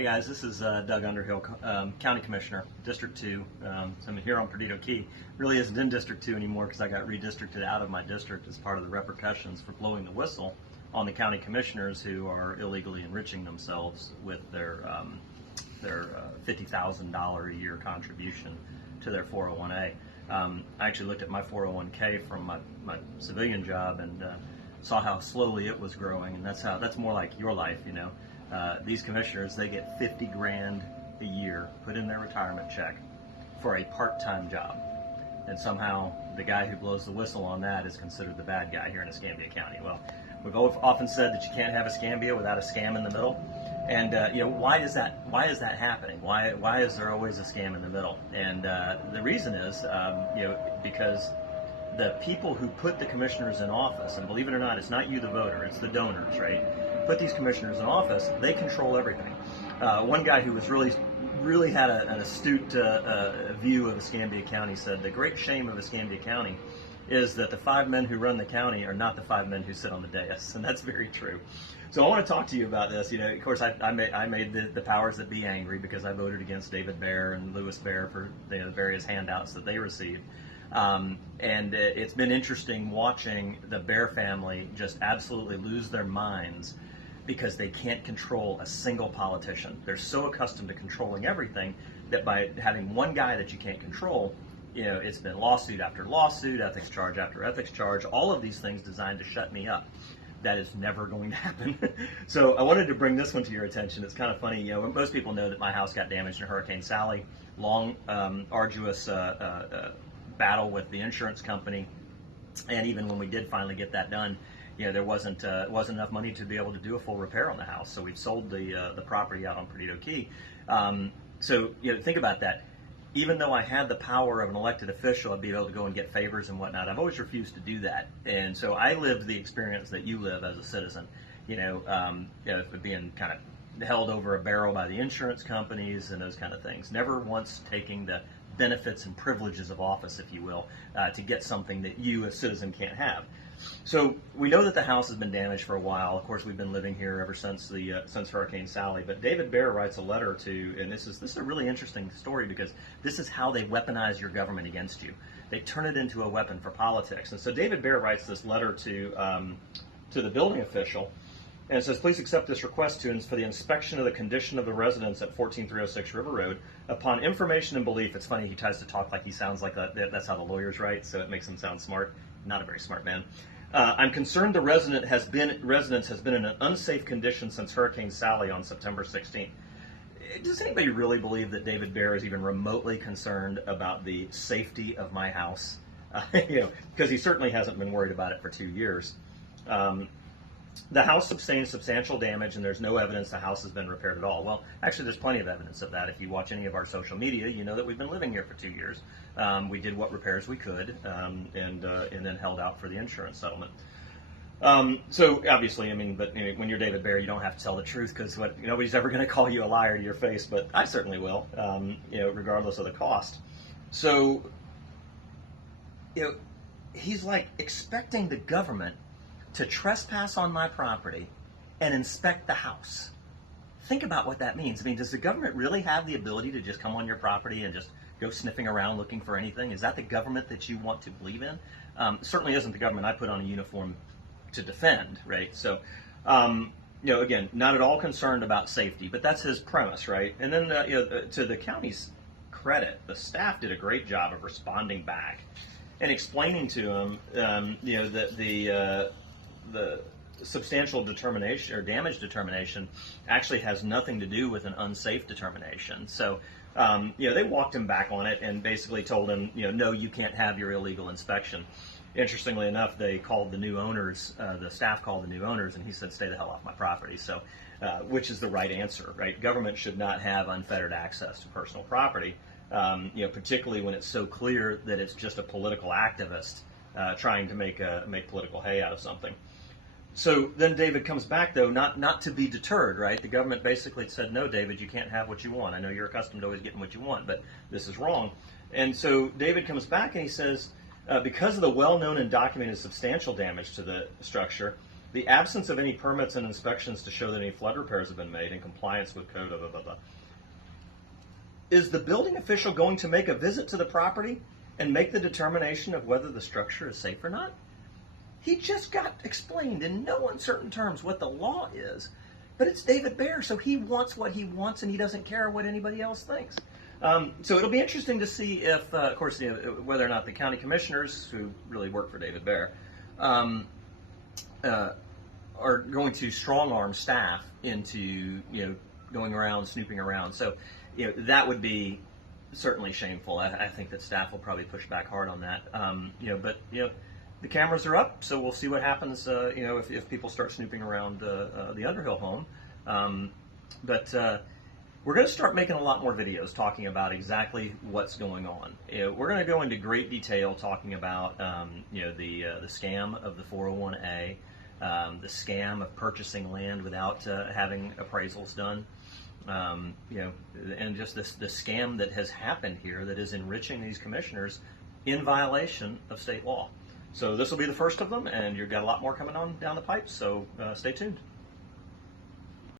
Hey guys, this is Doug Underhill, County Commissioner, District 2. So I'm here on Perdido Key. Really isn't in District 2 anymore because I got redistricted out of my district as part of the repercussions for blowing the whistle on the county commissioners who are illegally enriching themselves with their $50,000 a year contribution to their 401A. I actually looked at my 401K from my civilian job and saw how slowly it was growing, and that's more like your life, you know. These commissioners, they get 50 grand a year put in their retirement check for a part-time job. And somehow the guy who blows the whistle on that is considered the bad guy here in Escambia County. Well, we've often said that you can't have Escambia without a scam in the middle. And why is that happening? Why is there always a scam in the middle? And the reason is because the people who put the commissioners in office, and believe it or not, it's not you the voter, it's the donors, right? Put these commissioners in office, they control everything. One guy who was really had an astute view of Escambia County said the great shame of Escambia County is that the 5 men who run the county are not the 5 men who sit on the dais, and that's very true. So I want to talk to you about this. You know, of course, I made the powers that be angry because I voted against David Baer and Louis Baer for the various handouts that they received. And it's been interesting watching the Baer family just absolutely lose their minds because they can't control a single politician. They're so accustomed to controlling everything that by having one guy that you can't control, you know, it's been lawsuit after lawsuit, ethics charge after ethics charge, all of these things designed to shut me up. That is never going to happen. So I wanted to bring this one to your attention. It's kind of funny. You know, most people know that my house got damaged in Hurricane Sally. Long, arduous battle with the insurance company, and even when we did finally get that done, you know, there wasn't enough money to be able to do a full repair on the house. So we've sold the property out on Perdido Key. So you know, think about that. Even though I had the power of an elected official, I'd be able to go and get favors and whatnot. I've always refused to do that, and so I lived the experience that you live as a citizen. You know, being kind of held over a barrel by the insurance companies and those kind of things. Never once taking the benefits and privileges of office, if you will, to get something that you, a citizen, can't have. So we know that the house has been damaged for a while. Of course, we've been living here ever since since Hurricane Sally. But David Baer writes a letter to, and this is a really interesting story because this is how they weaponize your government against you. They turn it into a weapon for politics. And so David Baer writes this letter to the building official, and it says, please accept this request for the inspection of the condition of the residence at 14306 River Road. Upon information and belief, it's funny, he tries to talk like he sounds like that's how the lawyers write, so it makes him sound smart. Not a very smart man. I'm concerned the residence has been in an unsafe condition since Hurricane Sally on September 16th. Does anybody really believe that David Baer is even remotely concerned about the safety of my house? You know, because he certainly hasn't been worried about it for 2 years. The house sustained substantial damage, and there's no evidence the house has been repaired at all. Well, actually, there's plenty of evidence of that. If you watch any of our social media, you know that we've been living here for 2 years. We did what repairs we could, and then held out for the insurance settlement. So obviously, I mean, but you know, when you're David Baer, you don't have to tell the truth because nobody's ever going to call you a liar to your face. But I certainly will, you know, regardless of the cost. So, you know, he's like expecting the government to trespass on my property and inspect the house. Think about what that means. I mean, does the government really have the ability to just come on your property and just go sniffing around looking for anything? Is that the government that you want to believe in? Certainly isn't the government I put on a uniform to defend, right? So, you know, again, not at all concerned about safety, but that's his premise, right? And then, you know, to the county's credit, the staff did a great job of responding back and explaining to him, you know, that the substantial determination or damage determination actually has nothing to do with an unsafe determination. So, you know, they walked him back on it and basically told him, you know, no, you can't have your illegal inspection. Interestingly enough, they called the new owners, the staff called the new owners, and he said, stay the hell off my property. So, which is the right answer, right? Government should not have unfettered access to personal property, you know, particularly when it's so clear that it's just a political activist trying to make political hay out of something. So then David comes back, though, not to be deterred, right? The government basically said, no, David, you can't have what you want. I know you're accustomed to always getting what you want, but this is wrong. And so David comes back and he says, because of the well-known and documented substantial damage to the structure, The absence of any permits and inspections to show that any flood repairs have been made in compliance with code, blah, blah, blah, blah. Is the building official going to make a visit to the property and make the determination of whether the structure is safe or not? He just got explained in no uncertain terms what the law is, but it's David Baer, so he wants what he wants and he doesn't care what anybody else thinks. So it'll be interesting to see if, of course, whether or not the county commissioners, who really work for David Baer, are going to strong arm staff into going around, snooping around. So that would be certainly shameful. I think that staff will probably push back hard on that. But the cameras are up, so we'll see what happens. If people start snooping around the Underhill home. But we're going to start making a lot more videos talking about exactly what's going on. We're going to go into great detail talking about the scam of the 401A, the scam of purchasing land without having appraisals done, and just the scam that has happened here that is enriching these commissioners in violation of state law. So this will be the first of them, and you've got a lot more coming on down the pipe, so stay tuned.